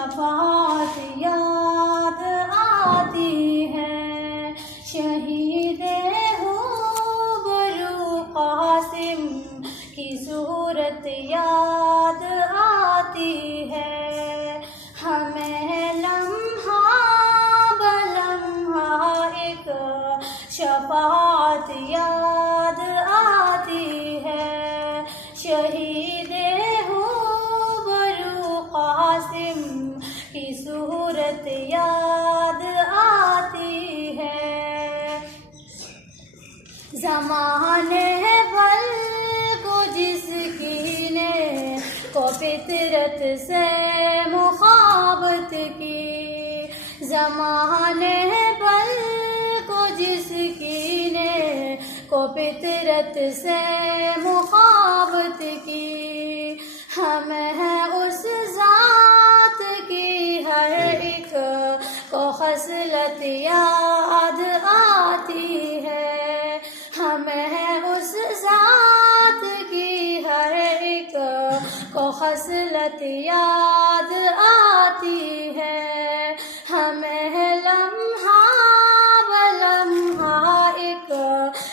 शफाअत याद आती है। शहीदे रूबरू कासिम की सूरत याद आती है। हमें लम्हा बलम्हा एक शफाअत याद आती है। शहीदे रूबरू कासिम की सूरत याद आती है। ज़माने भर को जिसकी ने को फितरत से मुखाबत की। ज़माने भर को जिसकी ने को फितरत से मुखाबत की। हमें उस ज़ात की हर एक को खसलत याद आती है। हमें उस ज़ात की हर एक को खसलत याद आती है। हमें लम्हा बलम्हा एक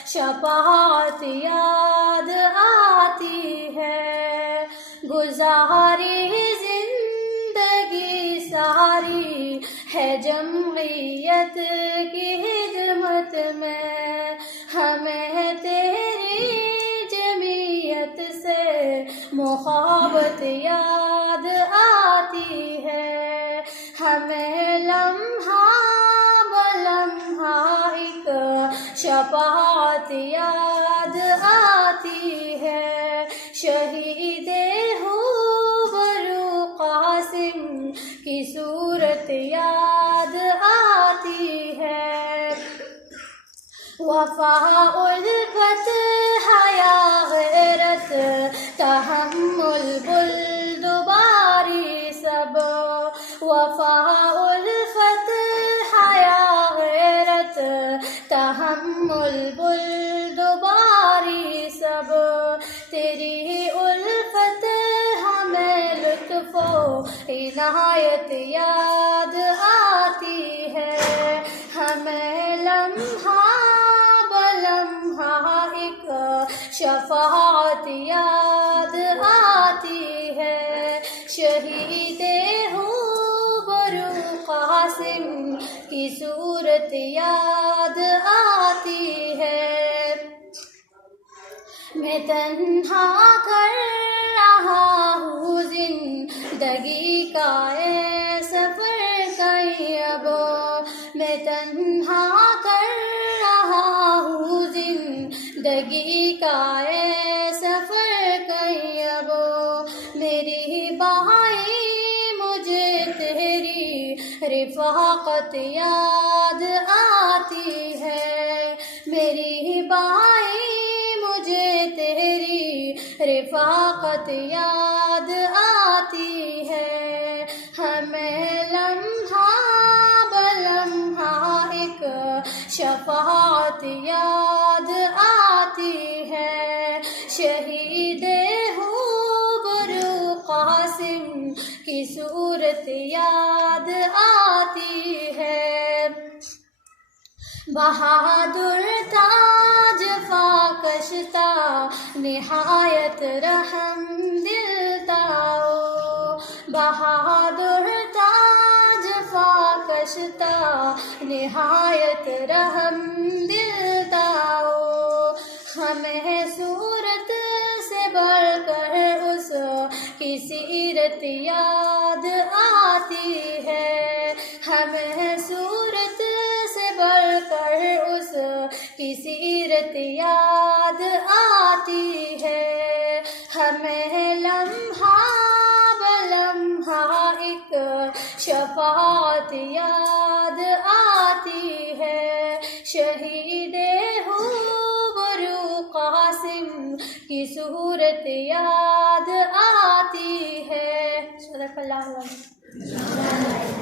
शफाअत याद आती है। गुज़ारी जिंदगी सारी है जमइयत की खिदमत में। हमें तेरी जमीयत से मुखाबत याद आती है। हमें लम्हा बलम्हा एक शफाअत याद आती है। शहीदे रूबरू कासिम की सूरत याद आती है। वफा उल्फत हया गैरत तहम्मुल बुलदुबारी सब। वफा उल्फत हया गैरत तहम्मुल बुलदुबारी सब। तेरी उल्फत हमें लुत्फ़ो इनायत याद आती है। हमें लम्हा बलम्हा एक शफाअत याद आती है। शहीदे रूबरू कासिम की सूरत याद आती है। मैं तन्हा कर रहा हूँ जिंदगी का ये सफर कहीं अब। मैं तन्हा कर रहा हूँ जिंदगी का ये सफर कहीं अब। मेरी बाहें मुझे तेरी रिफ़ाक़त याद आती है। मेरी बाहें मुझे तेरी रिफ़ाक़त याद आती है। हमें लम्हा बलम्हा एक शफाअत याद आती है। शहीदे रूबरू कासिम की सूरत याद आती है। बहादुर ताज फाकशता निहायत रहम दिलताओ। बहादुर ताज फाकशता निहायत रहम दिलताओ। हमें सूरत से बढ़कर उस की सीरत याद आती है। हमें सूरत से बढ़कर उस की सीरत याद आती है। हमें लम्हा बलम्हा एक शफाअत याद आती है। शहीदे रूबरू कासिम की सूरत याद आती है। सदक़ल्लाहु।